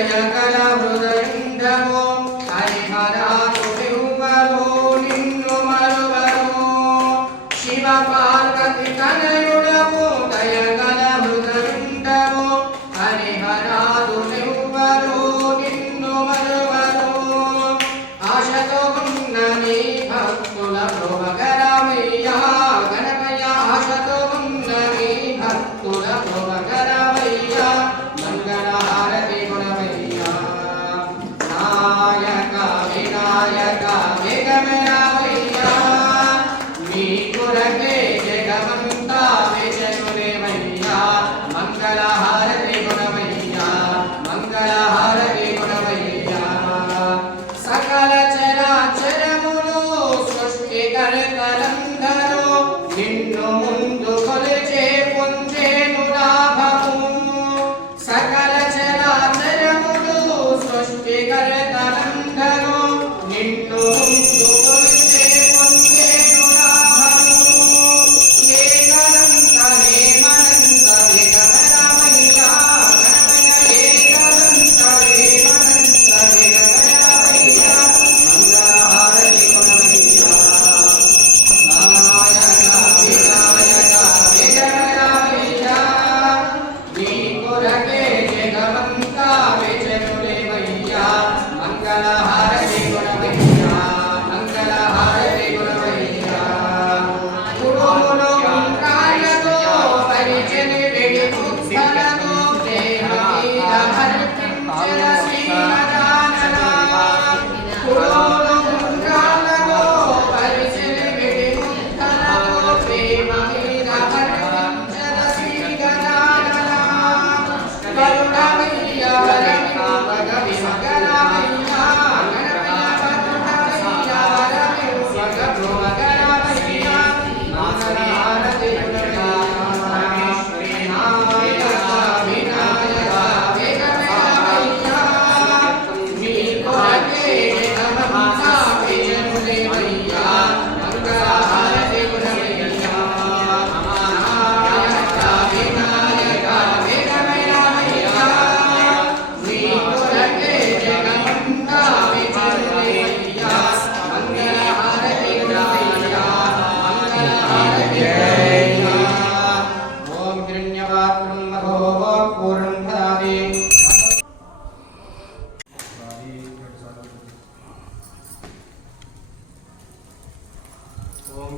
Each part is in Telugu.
ya,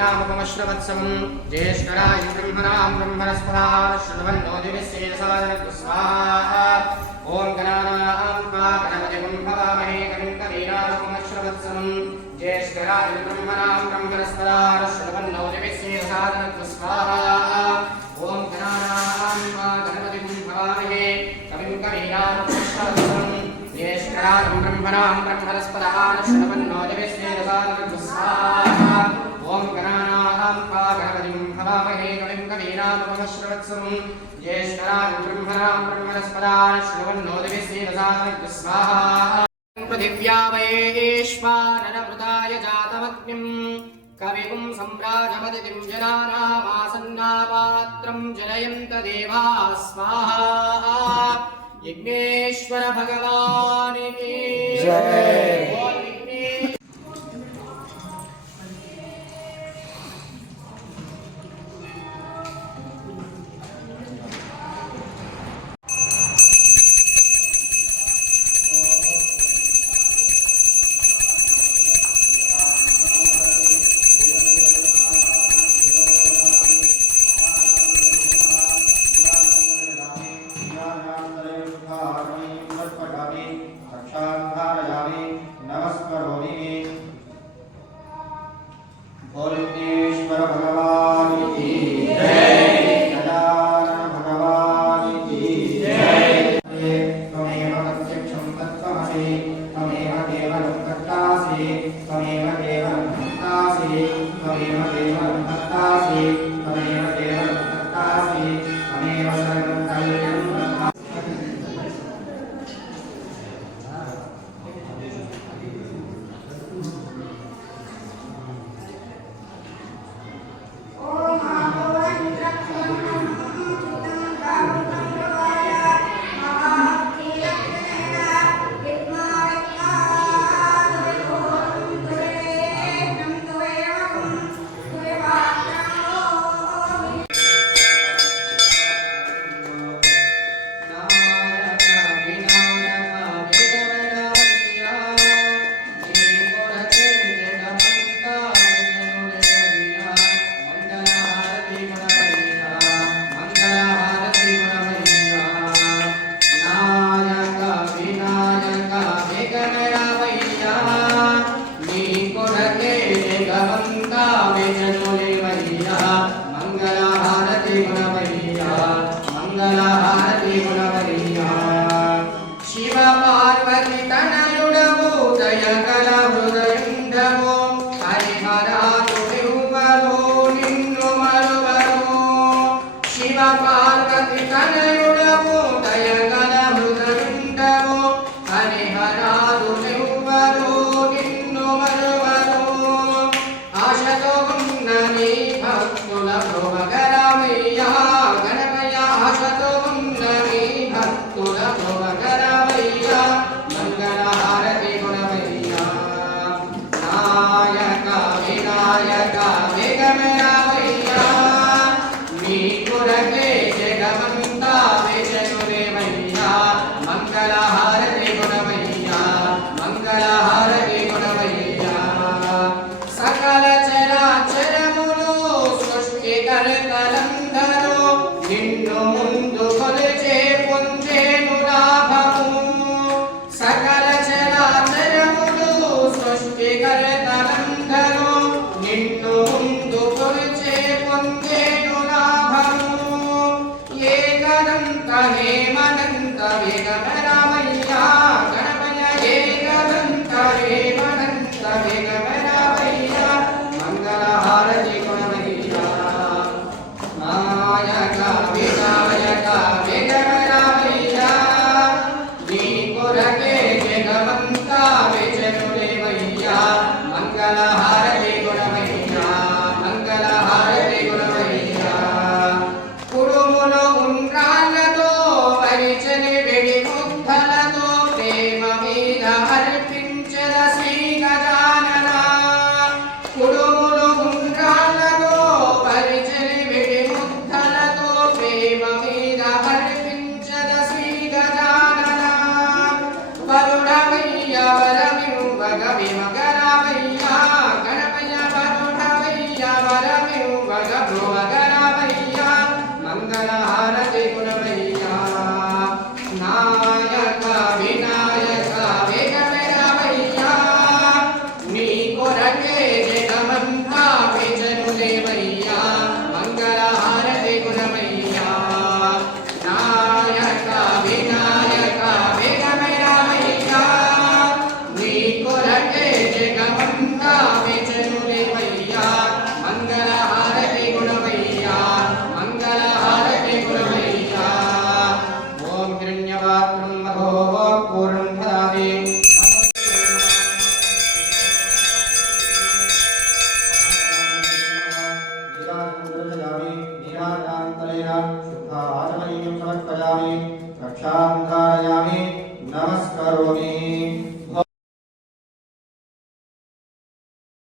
శ్రీరాముపమశ్రవత్సవం జయేశ్వరాయ బ్రహ్మణాం బ్రహ్మణస్పదాశ్రవన్నోదివిశేషాదనస్వాహ ఓం గణానాం గణపతిం భవామహే కవింకరీరాముపమశ్రవత్సవం జయేశ్వరాయ బ్రహ్మణాం బ్రహ్మణస్పదాశ్రవన్నోదివిశేషాదనస్వాహ ఓం గణానాం గణపతిం భవామహే కవింకరీరాముపమశ్రవత్సవం జయేశ్వరాయ బ్రహ్మణాం బ్రహ్మణస్పదాశ్రవన్నోదివిశేషాదనస్వాహ ఓం గణానాహం పాగవతిం భవామహే కవిం కవీనామపమశ్రవత్సం జ్యేష్ఠరాజం బ్రహ్మణాం బ్రహ్మణస్పదాన్ శృణవన్నోదివి శ్రీరసాదనగ్ స్వాహా. పృథివ్యా వయేష్వానరమృతాయ జాతమగ్నిం. కవిగుం సంభ్రాజమదితిం జనానామాసన్నాపాత్రం జనయంత దేవా స్వాహా. యజ్ఞేశ్వర భగవాని జయ நாயகா மிகமையா